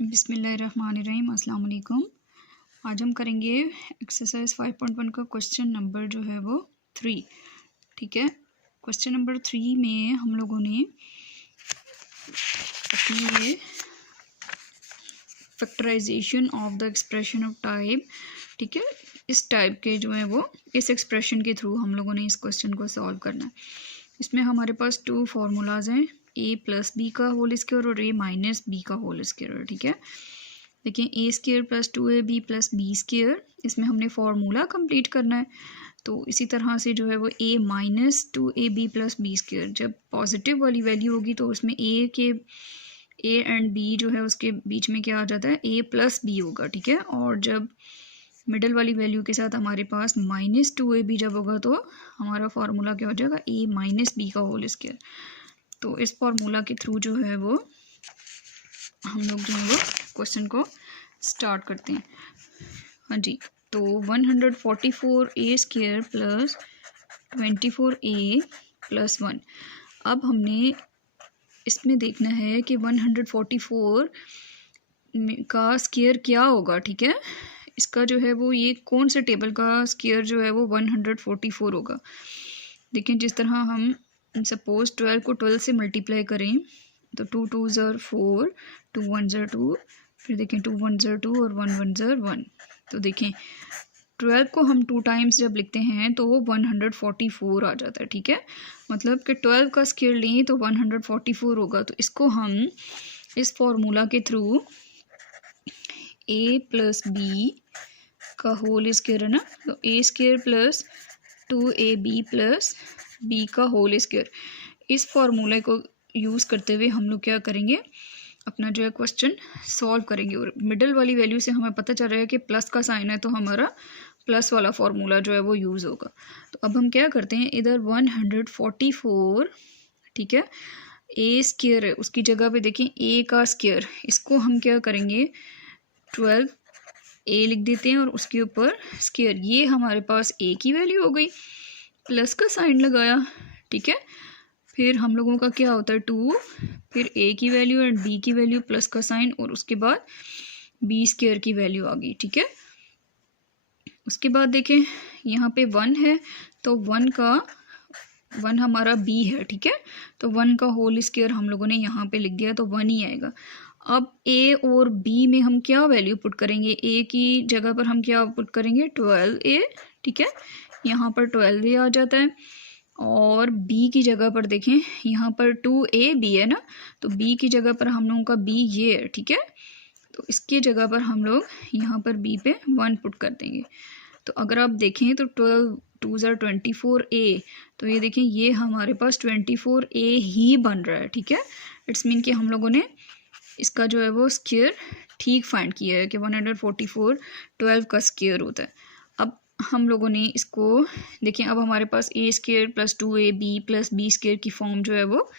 बिस्मिल्लाहिर्रहमानिर्रहीम। अस्सलाम वालेकुम। आज हम करेंगे एक्सरसाइज 5.1 का क्वेश्चन नंबर जो है वो 3। ठीक है, क्वेश्चन नंबर 3 में हम लोगों ने अपनी factorisation of the expression of type, ठीक है, इस टाइप के जो है वो इस एक्सप्रेशन के थ्रू हम लोगों ने इस क्वेश्चन को सॉल्व करना है। इसमें हमारे पास 2 फार्मूलाज हैं, a प्लस बी का होल स्क्वायर और a माइनस बी का होल स्क्वायर। ठीक है, देखिए A square plus 2ab plus B square, इसमें हमने फार्मूला कंप्लीट करना है। तो इसी तरह से जो है वो a minus 2ab plus B square, जब पॉजिटिव वाली वैल्यू होगी तो उसमें a एंड b जो है उसके बीच में क्या आ जाता है, a प्लस b होगा। ठीक है, और जब मिडल वाली वैल्यू के साथ हमारे पास माइनस 2ab जब होगा तो हमारा फार्मूला क्या हो जाएगा, a माइनस बी का होल स्क्वायर। तो इस फार्मूला के थ्रू जो है वो हम लोग जो है वो क्वेश्चन को स्टार्ट करते हैं। हाँ जी, तो 144a square plus 24a plus 1। अब हमने इसमें देखना है कि 144 का स्क्वायर क्या होगा। ठीक है, इसका जो है वो ये कौन से टेबल का स्क्वायर जो है वो 144 होगा। देखिए, जिस तरह हम सपोज 12 को 12 से मल्टीप्लाई करें तो 2 2 ज़र 4, 2 1 ज़र 2, फिर देखें 2 1 ज़र 2 और 1 1 ज़र 1। तो देखें 12 को हम 2 टाइम्स जब लिखते हैं तो वो 144 आ जाता है। ठीक है, मतलब कि 12 का स्क्वायर लें तो 144 होगा। तो इसको हम इस फॉर्मूला के थ्रू a प्लस बी का होल स्क्वायर है ना, तो a square plus 2ab plus b का होल स्क्वायर, इस फॉर्मूले को यूज़ करते हुए हम लोग क्या करेंगे, अपना जो है क्वेश्चन सॉल्व करेंगे। और मिडल वाली वैल्यू से हमें पता चल रहा है कि प्लस का साइन है तो हमारा प्लस वाला फार्मूला जो है वो यूज़ होगा। तो अब हम क्या करते हैं, इधर 144, ठीक है, ए स्क्वायर है, उसकी जगह पे देखें ए का स्क्वायर, इसको हम क्या करेंगे 12 ए लिख देते हैं और उसके ऊपर स्क्वायर। ये हमारे पास ए की वैल्यू हो गई, प्लस का साइन लगाया। ठीक है, फिर हम लोगों का क्या होता है 2, फिर a की वैल्यू एंड b की वैल्यू, प्लस का साइन, और उसके बाद b स्क्वायर की वैल्यू आ गई। ठीक है, उसके बाद देखें यहाँ पे 1 है तो 1 हमारा b है। ठीक है, तो 1 का होल स्क्वायर हम लोगों ने यहाँ पे लिख दिया तो 1 ही आएगा। अब a और b में हम क्या वैल्यू पुट करेंगे, a की जगह पर हम क्या पुट करेंगे 12a। ठीक है, यहाँ पर 12a आ जाता है, और b की जगह पर देखें यहाँ पर 2ab है ना, तो b की जगह पर हम लोगों का b ये है। ठीक है, तो इसकी जगह पर हम लोग यहाँ पर b पे 1 पुट कर देंगे। तो अगर आप देखें तो 12 2 ज़र 24a, तो ये देखें ये हमारे पास 24a ही बन रहा है। ठीक है, इट्स मीन कि हम लोगों ने इसका जो है वो स्क्वायर ठीक फाइंड किया है कि 144 12 का स्क्वायर होता है। अब हम लोगों ने इसको देखें, अब हमारे पास a square plus 2ab plus b square की फॉर्म जो है वो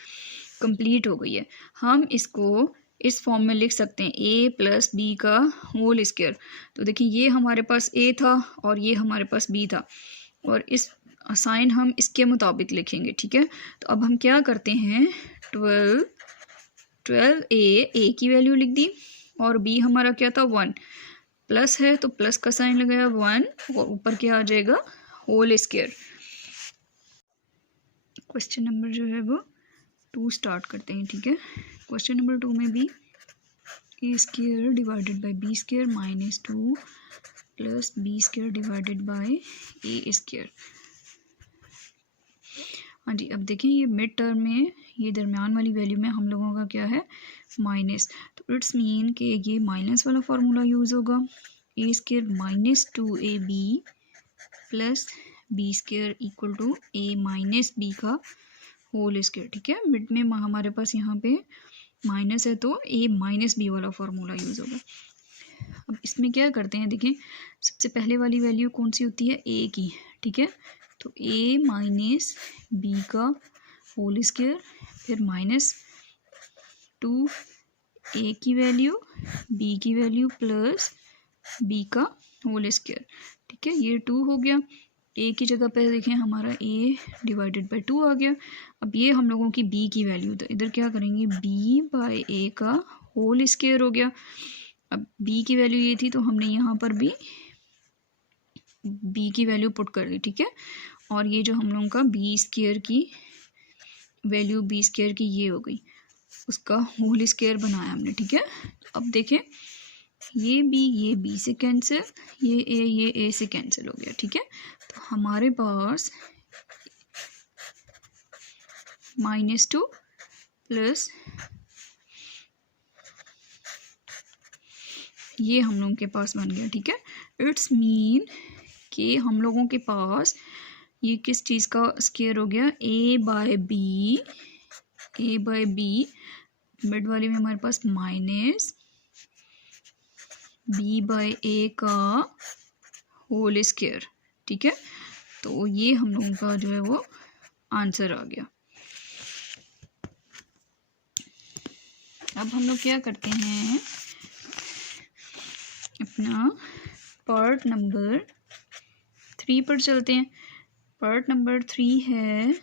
कंप्लीट हो गई है। हम इसको इस फॉर्म में लिख सकते हैं a प्लस b का होल स्क्वायर। तो देखिए ये हमारे पास a था और ये हमारे पास b था, और इस साइन हम इसके मुताबिक लिखेंगे। ठीक है, तो अब हम क्या करते हैं 12a की वैल्यू लिख दी, और b हमारा क्या था 1, प्लस है तो प्लस का साइन लगाया 1, और ऊपर क्या आ जाएगा होल स्क्वायर। क्वेश्चन नंबर जो है वो 2 स्टार्ट करते हैं। ठीक है, क्वेश्चन नंबर 2 में भी a square divided by b square minus 2 plus b square divided by a square. हाँ जी, अब देखें ये मिड टर्म में, ये दरमियान वाली वैल्यू में हम लोगों का क्या है माइनस, तो इट्स मीन कि ये माइनस वाला फार्मूला यूज़ होगा, a square minus 2ab plus b square equal to a minus b का होल स्क्वायर। ठीक है, मिड में हमारे पास यहाँ पे माइनस है तो a माइनस b वाला फार्मूला यूज़ होगा। अब इसमें क्या करते हैं, देखें सबसे पहले वाली वैल्यू कौन सी होती है a की। ठीक है, तो a माइनस b का होल स्क्वायर, फिर माइनस 2a की वैल्यू, b की वैल्यू प्लस b का होल स्क्वायर। ठीक है, ये 2 हो गया, a की जगह पर देखें हमारा a डिवाइडेड बाई 2 आ गया। अब ये हम लोगों की b की वैल्यू, तो इधर क्या करेंगे b बाई a का होल स्क्वायर हो गया। अब b की वैल्यू ये थी तो हमने यहाँ पर भी b की वैल्यू पुट कर दी, ठीक है। और ये जो हम लोगों का b स्क्वायर की वैल्यू b स्क्वायर की ये हो गई, उसका होल स्क्वायर बनाया हमने, ठीक है। अब देखें ये b से कैंसिल, ये a से कैंसिल हो गया, ठीक है। तो हमारे पास -2 प्लस ये हम लोगों के पास बन गया, ठीक है। इट्स मीन कि हम लोगों के पास ये किस चीज़ का स्क्वायर हो गया, a बाय बी, मिड वाले में हमारे पास माइनस b बाय a का होल स्क्वायर, ठीक है। तो ये हम लोगों का जो है वो आंसर आ गया। अब हम लोग क्या करते हैं, अपना पार्ट नंबर 3 पर चलते हैं। पार्ट नंबर 3 है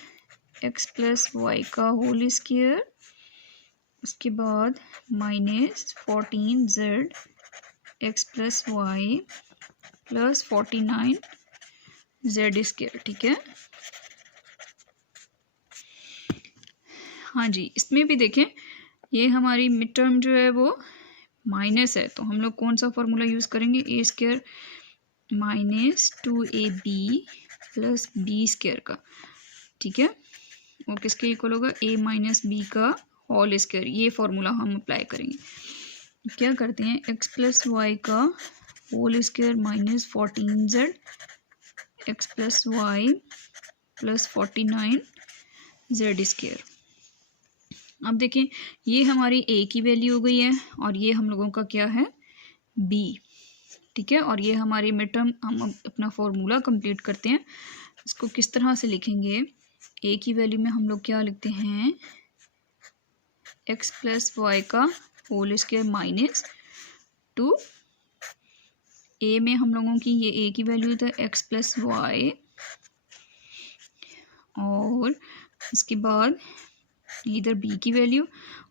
x प्लस वाई का होल स्क्वायर, उसके बाद -14z x plus Y plus 49z square, ठीक है। हाँ जी, इसमें भी देखें ये हमारी मिड टर्म जो है वो माइनस है, तो हम लोग कौन सा फॉर्मूला यूज़ करेंगे, A square -2ab plus B square का, ठीक है। वो किसके इक्वल होगा, a माइनस बी का होल स्क्वायर, ये फॉर्मूला हम अप्लाई करेंगे। क्या करते हैं, x प्लस वाई का whole square -14z x plus Y plus 49z square. अब देखें ये हमारी a की वैल्यू हो गई है और ये हम लोगों का क्या है, b, ठीक है। और ये हमारी मिड टर्म, हम अपना फॉर्मूला कंप्लीट करते हैं। इसको किस तरह से लिखेंगे, a की वैल्यू में हम लोग क्या लिखते हैं, x प्लस वाई का होल स्क्वायर -2, a में हम लोगों की ये a की वैल्यू था x प्लस वाई, और इसके बाद इधर b की वैल्यू,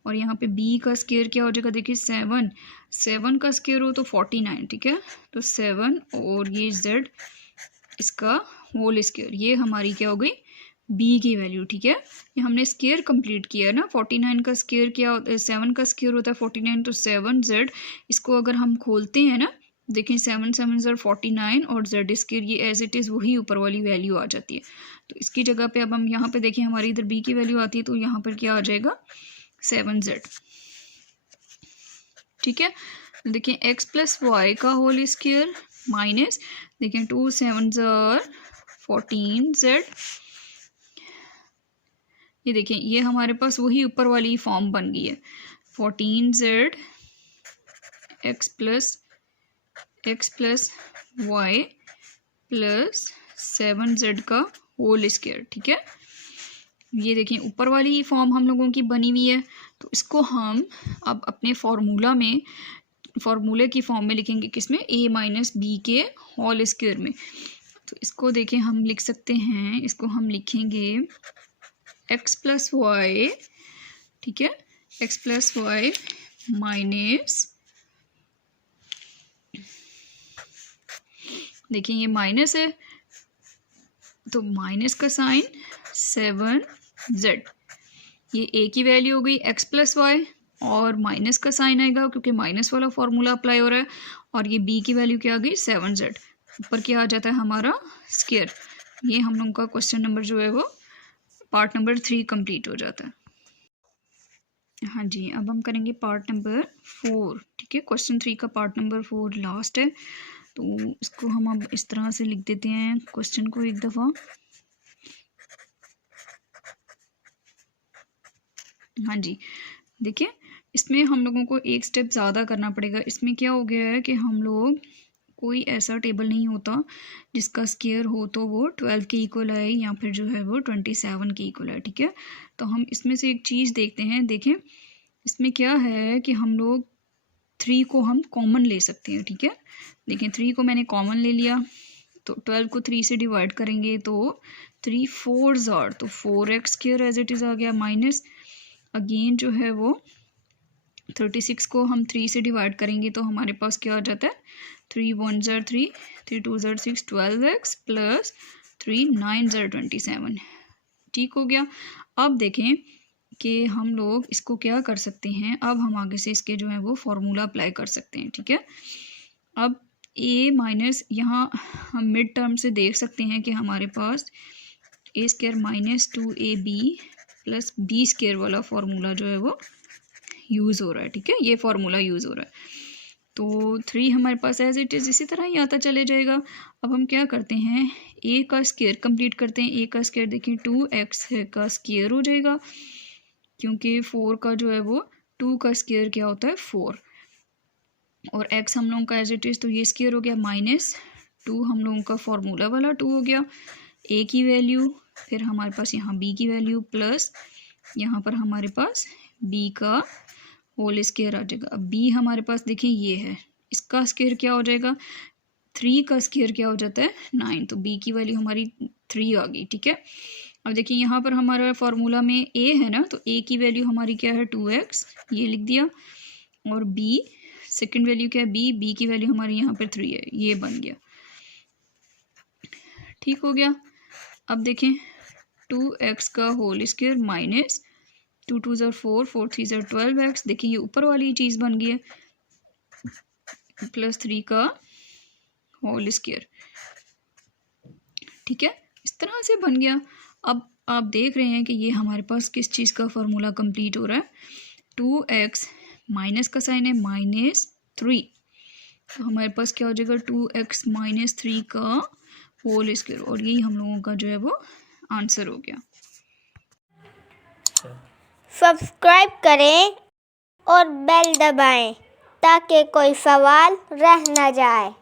और यहाँ पे b का स्क्वायर क्या हो जाएगा, देखिए 7 का स्क्वायर हो तो 49, ठीक है। तो 7 और ये z इसका होल स्क्वायर, ये हमारी क्या हो गई, b की वैल्यू, ठीक है। ये हमने स्क्वायर कंप्लीट किया ना, 49 का स्क्वायर क्या होता है, 7 का स्क्वायर होता है 49, तो 7z, इसको अगर हम खोलते हैं ना, देखें 7 7 ज़र 49 और z स्क्वायर ये एज इट इज़ वही ऊपर वाली वैल्यू आ जाती है। तो इसकी जगह पे अब हम यहाँ पे देखें हमारी इधर b की वैल्यू आती है, तो यहाँ पर क्या आ जाएगा 7z, ठीक है। देखें x प्लस वाई का होल स्क्वायर माइनस, देखें 2 7 ज़र 14z, ये देखें ये हमारे पास वही ऊपर वाली फॉर्म बन गई है, 14z x plus Y plus 7z का होल स्क्वायर, ठीक है। ये देखें ऊपर वाली फॉर्म हम लोगों की बनी हुई है, तो इसको हम अब अपने फॉर्मूले की फॉर्म में लिखेंगे, किसमें, a माइनस बी के होल स्क्वायर में। तो इसको देखें हम लिख सकते हैं, इसको हम लिखेंगे x प्लस वाई, ठीक है, x प्लस वाई माइनस, देखिए ये माइनस है तो माइनस का साइन 7z, ये a की वैल्यू हो गई x प्लस वाई, और माइनस का साइन आएगा क्योंकि माइनस वाला फॉर्मूला अप्लाई हो रहा है, और ये b की वैल्यू क्या आ गई 7z, ऊपर क्या आ जाता है हमारा स्क्वायर। ये हम लोग का क्वेश्चन नंबर जो है वो पार्ट नंबर 3 कंप्लीट हो जाता है। हाँ जी, अब हम करेंगे पार्ट नंबर 4, ठीक है। क्वेश्चन 3 का पार्ट नंबर 4 लास्ट है, तो इसको हम अब इस तरह से लिख देते हैं क्वेश्चन को एक दफ़ा। हाँ जी, देखिए इसमें हम लोगों को एक स्टेप ज़्यादा करना पड़ेगा। इसमें क्या हो गया है कि हम लोग, कोई ऐसा टेबल नहीं होता जिसका स्क्वायर हो तो वो 12 के इक्वल आए या फिर जो है वो 27 के इक्वल है, ठीक है। तो हम इसमें से एक चीज़ देखते हैं, देखें इसमें क्या है कि हम लोग 3 को हम कॉमन ले सकते हैं, ठीक है। देखें 3 को मैंने कॉमन ले लिया, तो 12 को 3 से डिवाइड करेंगे तो 3 4 तो 4x square as it is आ गया, माइनस अगेन जो है वो 36 को हम 3 से डिवाइड करेंगे तो हमारे पास क्या आ जाता है, 3 1 ज़र 3, 3 2 ज़र 6, 12x प्लस 3 9 ज़र 27। ठीक हो गया। अब देखें कि हम लोग इसको क्या कर सकते हैं, अब हम आगे से इसके जो है वो फॉर्मूला अप्लाई कर सकते हैं। ठीक है, अब a माइनस, यहाँ हम मिड टर्म से देख सकते हैं कि हमारे पास a square minus 2ab plus b square वाला फॉर्मूला जो है वो यूज़ हो रहा है। ठीक है, ये फॉर्मूला यूज़ हो रहा है। तो 3 हमारे पास एज इट इज़ इसी तरह ही आता चले जाएगा। अब हम क्या करते हैं, a का स्क्वायर कंप्लीट करते हैं। a का स्क्वायर देखिए 2x का स्क्वायर हो जाएगा, क्योंकि 4 का जो है वो 2 का स्क्वायर क्या होता है 4, और x हम लोगों का एज इट इज़ तो ये स्क्वायर हो गया, माइनस 2 हम लोगों का फॉर्मूला वाला 2 हो गया, a की वैल्यू, फिर हमारे पास यहाँ b की वैल्यू, प्लस यहाँ पर हमारे पास b का होल स्क्वायर आ जाएगा। अब b हमारे पास देखिए ये है, इसका स्क्वायर क्या हो जाएगा, 3 का स्क्वायर क्या हो जाता है 9, तो b की वैल्यू हमारी 3 आ गई। ठीक है, अब देखिए यहाँ पर हमारा फॉर्मूला में a है ना, तो a की वैल्यू हमारी क्या है 2x, ये लिख दिया, और b सेकंड वैल्यू क्या है b की वैल्यू हमारी यहाँ पर 3 है, ये बन गया। ठीक हो गया। अब देखें 2x का होल स्क्वायर माइनस 2 2 ज़र 4, 4 3 ज़र 12x, देखिए ये ऊपर वाली चीज़ बन गई है, प्लस 3 का होल स्क्वायर। ठीक है, इस तरह से बन गया। अब आप देख रहे हैं कि ये हमारे पास किस चीज़ का फॉर्मूला कंप्लीट हो रहा है, 2x माइनस का साइन है -3, तो हमारे पास क्या हो जाएगा 2x -3 का होल स्क्वायर, और यही हम लोगों का जो है वो आंसर हो गया। सब्सक्राइब करें और बेल दबाएं ताकि कोई सवाल रह न जाए।